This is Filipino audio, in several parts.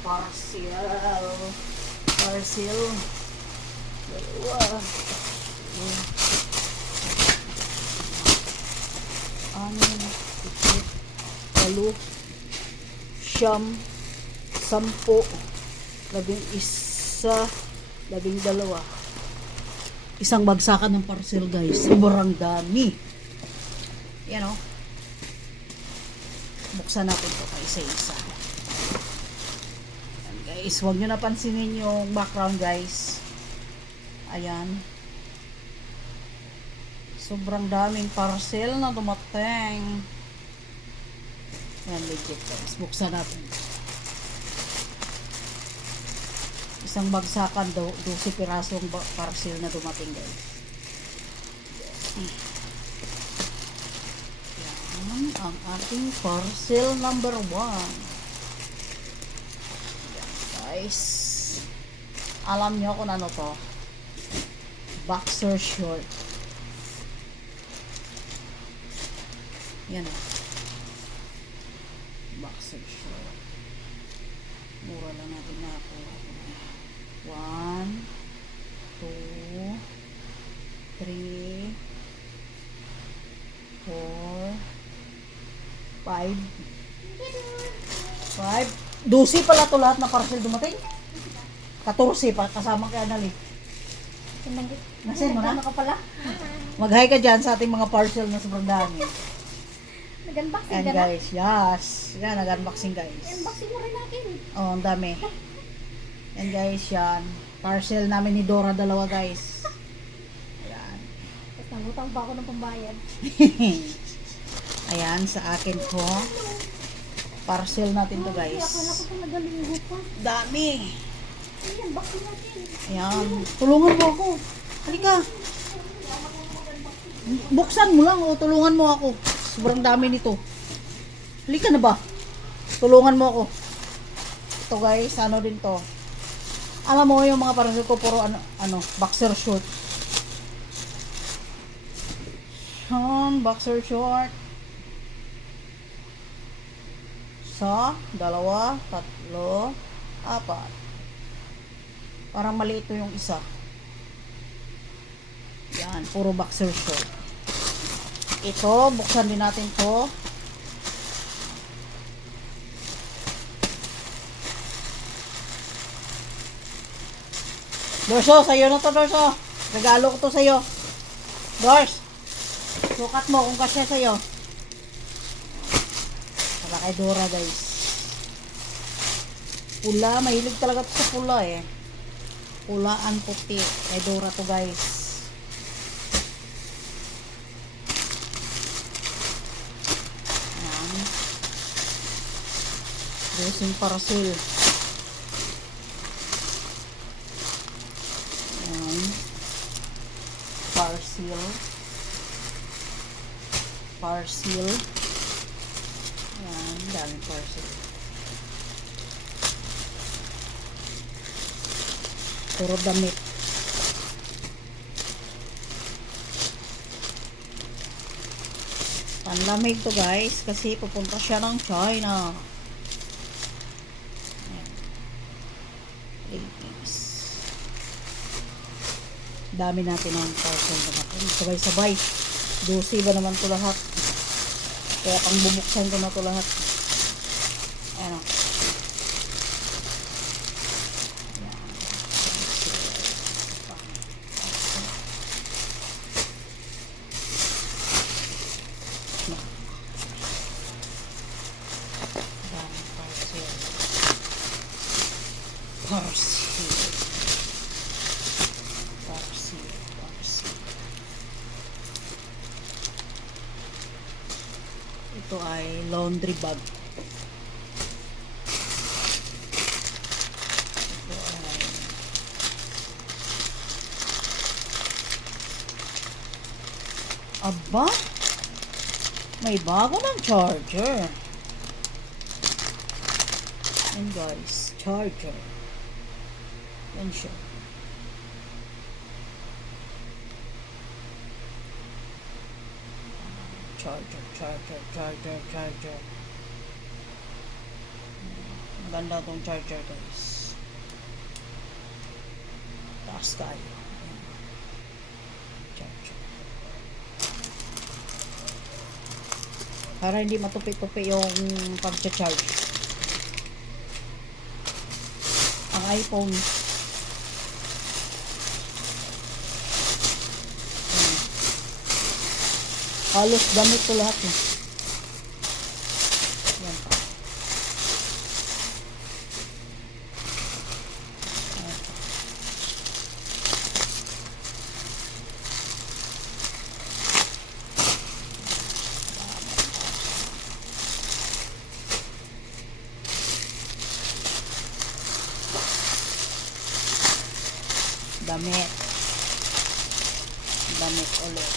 Parcel. Parcel. Dalawa. Anim. Ikit. 8. 9. 10. 11. 12. Isang bagsakan ng parcel, guys. Sobrang dami. Yan o. Buksan natin ito pa isa-isa. Ayan, guys. Huwag nyo napansinin yung background, guys. Ayan. Sobrang daming parcel na dumating. Ayan, legit, guys. Buksan natin. Isang bagsakan, 12 pirasong parcel na dumating, guys. Yan ang ating parcel number 1. Yan, guys. Alam nyo kung ano to? Boxer short. Yan o. Boxer short. Mura lang natin na ako. 1, 2, 3, 4, 5. 12 pala to lahat na parcel dumating. 14 pa kasama kay Anali. Nasin mo na? Ano ka pala? Mag-hi ka dyan sa ating mga parcel na sobrang dami. Nag-unboxing And ka na? guys, yes. Yan, nag-unboxing guys. Unboxing mo rin natin. Oh, ang dami. And guys, yan. Parcel namin ni Dora, dalawa guys. Ayan. Tapos nangutang pa ako ng pambayad. Ayan, sa akin ko. Parcel natin to guys. Akala ko pa nagalinggo pa. Dami. Ay, unboxing natin. Ayan. Tulungan mo ako. Halika. Buksan mo lang o tulungan mo ako. Sobrang dami nito. Halika na ba? Tulungan mo ako. Ito guys, ano din to. Alam mo yung mga parcel ko puro ano boxer short. Boxer short. Sa 2, 3, 4. Parang maliit to yung isa. Yan, puro boxer short. Ito, buksan din natin to. Dorso, sa'yo na to, Dorso. Regalo ko to sa'yo. Dors, sukat mo kung kasya sa'yo. Para kay Dora, guys. Pula, mahilig talaga to sa pula eh. Pulaan puti. Kay Dora to, guys. Ayan. Dressing parcel. Parcel. Ayan, daming parcel. Puro damit. Panlamig to guys, kasi pupunta siya ng China. Ayan. Ladies. Dami natin ang parcel na natin. Sabay-sabay. 12 ba naman to lahat? Kaya pang bubuksan ko na to lahat. Ayan o. Parcel. Ito ay laundry bag. Ito ay aba, may bago ng charger. Yan guys, charger. Yan siya. Charger. Ganda tong charger guys. Taas kayo. Ayan. Charger. Para hindi matupi-tupi yung pag-charge. Ang iPhone. Ayan. Halos damit ko lahat na. Yan pa. Ayan pa. Damit. Damit ulit.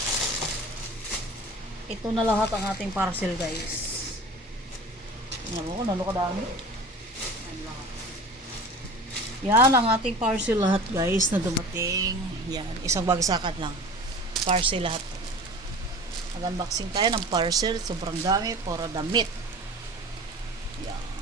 Ito na lahat ang ating parcel guys. Ano kadami? Yan lahat. Yan ang ating parcel lahat guys na dumating. Yan, isang bagsakan lang. Parcel lahat. Mag-unboxing tayo ng parcel. Sobrang dami. Puro damit. Yan.